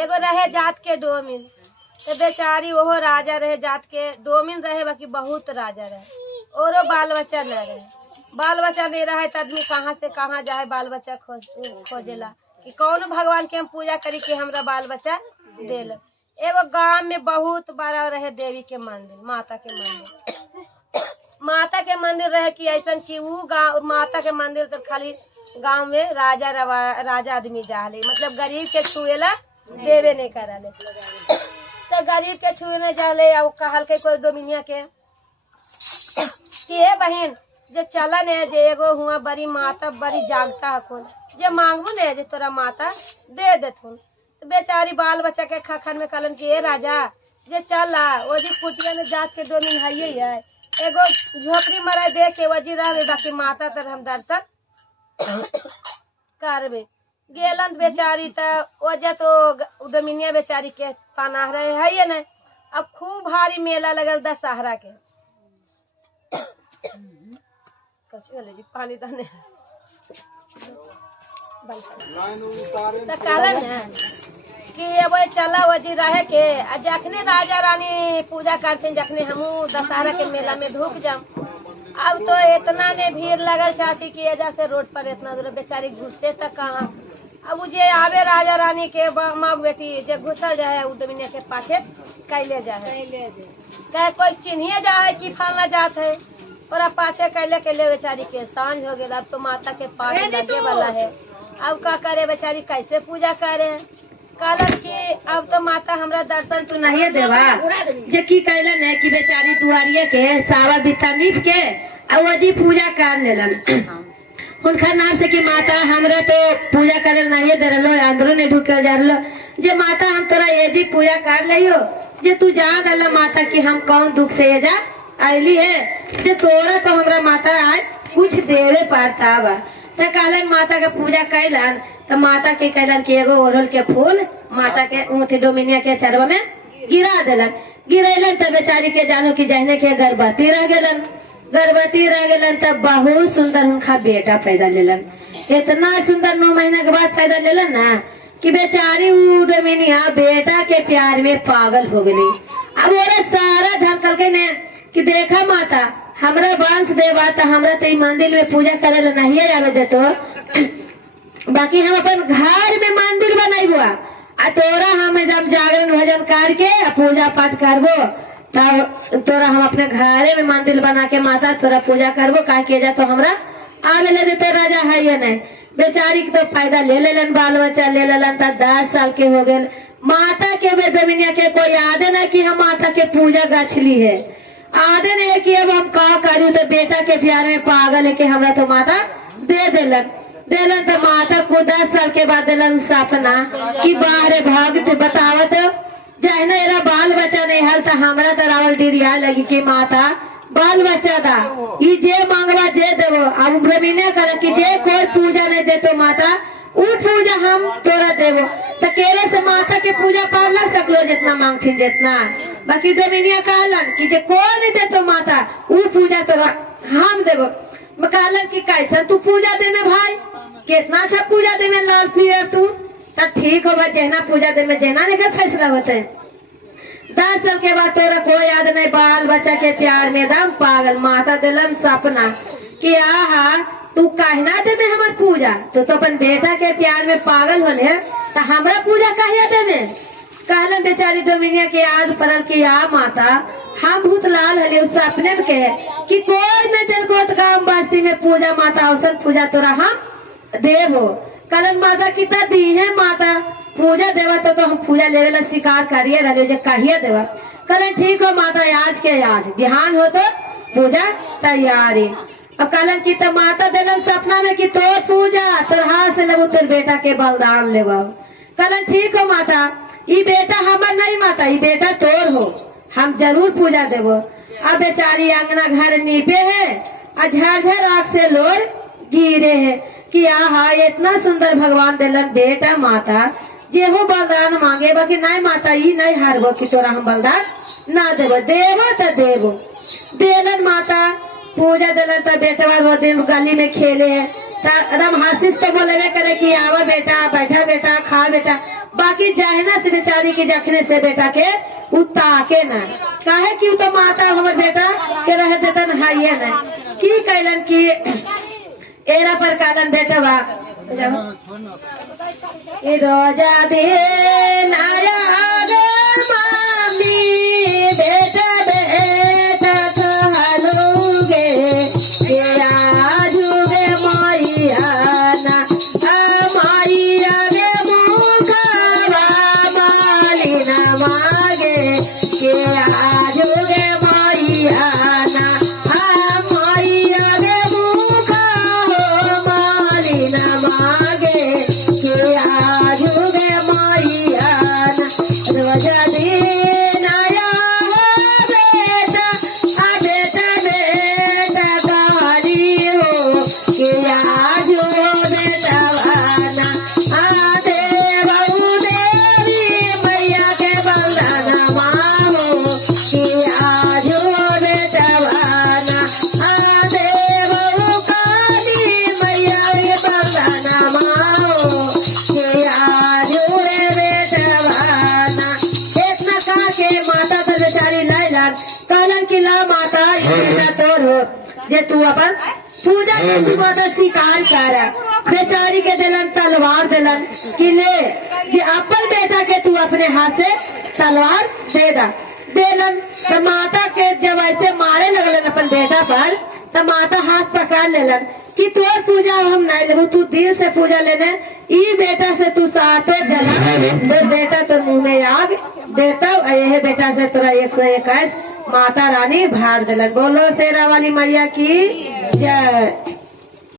एगो रहे जात के डोमिन, तो बेचारी ओहो राजा रहे जात के डोमिन रहे, बाकी बहुत राजा रहे और बाल बच्चा न रहे। बाल बच्चा नहीं रहे तो आदमी कहाँ से कहाँ जाए बाल बच्चा खोजेला कि कौन भगवान के हम पूजा करी कि हमरा बाल बच्चा देल। एगो गांव में बहुत बड़ा रहे देवी के मंदिर, माता के मंदिर। माता के मंदिर रहे कि ऐसा कि वो गाँव माता के मंदिर तो खाली गांव में राजा आदमी जाले, मतलब गरीब के छुएला देवे नहीं करले। तो गरीब के छुए नहीं जाले और कहल के कोई डोमिनिया के बहन जे चलन है जे एगो हुआ बड़ी माता बड़ी जागता हकुन, जे मांगू ने जे तोरा माता दे देथुन। तो बेचारी बाल बच्चा के खखन में कहलन कि ए राजा जे चला वो जी कुटिया में जात के डोमिन है, एगो झोपड़ी मरा दे के वजी रहे, बाकी माता तर हम दर्शन करबे। गेलन बेचारी वजह तो डोमिनिया बेचारी के पनाह रहे है न। अब खूब भारी मेला लगल दशहरा के, जी पानी दने तो कहलन न कि अब चला वजी रहे के जखने राजा रानी पूजा करते जखने हमू दशहरा के मेला में ढुक जाम। अब तो इतना ने भीड़ लगल चाची की वजह से रोड पर इतना दूर बेचारी घुसे तक कहाँ। अब जे आवे राजा रानी के माँ बेटी जे घुसल जाए उ डोमिनिया के पाछे कैले जाए, कहे कोई चिन्हिए जाए कि फलना जात है और अब पाछे कैले कैले बेचारी के सांझ हो गया। अब तो माता के पास लगे वाला है, अब का करे बेचारी कैसे पूजा करे। कहलन कि अब तो माता हमरा दर्शन तू नहीं देवा, जे की कहलन है कि बेचारी दुआरिये के सावा बिता नीप के और वजी पूजा कर लेलन उनका नाम से कि माता हमरा तो पूजा करे नहीं दे रहो, अंदरों ने ढुकल जा रहा जे माता हम तोरा ये जी पूजा कर लियो, जे तू जान अल्लाह माता कि हम कौन दुख से ये जा आईली है, जे तोरा तो हमरा माता आज कुछ देवे पारता बा। तो कहलन माता के पूजा कैलन तो माता के कहलन कि एगो ओढ़ल के फूल माता के ऊँट डोमिनिया के चरवा में गिरा देलन। गिरेलन तो बेचारी के जानो कि जहने के गर्भवती रह गेलन, गर्भवती रह गेलन तब बहुत सुंदर उनका बेटा पैदा लेलन। इतना सुंदर 9 महीना के बाद पैदा लेलन ना कि बेचारी उ डोमिनिया बेटा के प्यार में पागल हो गई। अब वो सारा ढंकल के ने कि देखा माता हमरा वंश देवा तो हमरा तो मंदिर में पूजा करे ला नहीं आवे दे, तो बाकी हम अपन घर में मंदिर बनाई हुआ आ तोरा हम जब जागरण भजन करके पूजा पाठ करबो तब तोरा हम अपने घरे में मंदिर बना के माता तोरा पूजा करबो कह के जा तो हमरा आवे ले देते राजा है ये नहीं। बेचारी के तो फायदा ले लेलन, बाल बच्चा ले लेलन तो 10 साल के हो गए। माता के डोमिनिया के कोई याद है ना कि हम माता के पूजा गछली है, आदे नहीं है कि अब हम का करूँ तो बेटा के प्यार में पागल है कि हमरा तो माता दे देलन तो माता को 10 साल के बाद दिलन सपना कि बाहर भागते बतावत जाए ना एरा बाल बच्चा नहीं हल तो हमरा तो रावल डिरिया लगी कि माता बाल बच्चा दा ये जे मांगवा जे देवो। अब ब्रह्मण्य कर कि जे कोई पूजा नहीं दे तो माता उ पूजा हम तोरा देवो। तो केरे से माता के पूजा पाठ न सकलो जितना मांगथिन जितना, बाकी डोमिनिया कहलन कि जे कोई नहीं दे तो माता उ पूजा तोरा हम देवो। कहलन कि कैसन तू पूजा दे में भाई, कितना अच्छा पूजा दे में लाल पियर तू, तो ठीक होगा जहना पूजा दे में जहना नहीं का फैसला होते। 10 साल के बाद तोरा कोई याद नहीं, बाल बच्चा के प्यार में दम पागल। माता दिलन सपना कि आहा तू कहना दे में हमार पूजा, तो अपन बेटा के प्यार में पागल होने तो हमरा पूजा कहिया दे में। कहलन बेचारी डोमिनिया के याद पड़ल कि आ माता हम भूत लाल हले उस सपने में के कि कोई न चल गोत गांव बस्ती में पूजा माता अवसर पूजा तोरा हम देवो। कहलन माता कितना दी है माता पूजा देवा तो हम पूजा लेवे ला शिकार करिए रहे जे कहिए देवा। कहलन ठीक हो माता आज के आज बिहान हो तो पूजा तैयारी। अब कहलन की तो माता दिलन सपना में कि तोर पूजा तोर हाथ से लेबो तोर बेटा के बलिदान लेबो। कहलन ठीक हो माता ये बेटा हमार नहीं माता ये बेटा तोर हो, हम जरूर पूजा देवो। अब बेचारी अंगना घर नीपे है और झरझर आँख से लोर गिरे है कि आहा इतना सुंदर भगवान दिलन बेटा माता जेहो बलिदान मांगे बाकी नहीं माता ये नहीं हारबो कि तोरा हम बलिदान ना देवो, देवो तो देवो। देलन माता पूजा दिलन तो बेटवा दिन गली में खेले है एकदम हंसिस तो बोले करे कि आवा बेटा बैठा बेटा खा बेटा। बाकी जहना से बेचारी के जखने से बेटा के उताके न काहे कि उ तो माता हमर बेटा के रहे देतन हाइये न की कैलन की एरा पर कालन बेटा बा ए रोजा दे नाया गे मामी बेटा बेटा कहलोगे तेरा जुगे मैयाना मैया गे मुखवा मालिना मागे तेरा जुगे मैयाना मैया गे मुखवा मालिना मागे तेरा जुगे मैयाना रोजा दे नाया बेटा बेटा बेटा गाली हो किया जो बेटा भाना आते बहु देवी मैया के बंदना मामो किया जो बेटा भाना आते बहु काली मैया के बंदना मामो किया जो बेटा भाना इतना कहा के माता तो बेचारी लैलन कहलन कि ला माता ये तोर हो जे तू अपन पूजा के सुबह स्वीकार कर बेचारी के दिलन तलवार दिलन कि ले कि अपन बेटा के तू अपने हाथ से तलवार दे दा देलन तो माता के जब ऐसे मारे लगलन अपन बेटा पर तो माता हाथ पकड़ लेलन कि तोर पूजा हम नहीं लेबू तू दिल से पूजा लेने ई बेटा से तू सातो जला तो बेटा तो मुंह में आग देता यह बेटा से तोरा 121 माता रानी भार दिलन। बोलो शेरा वाली मैया की जय।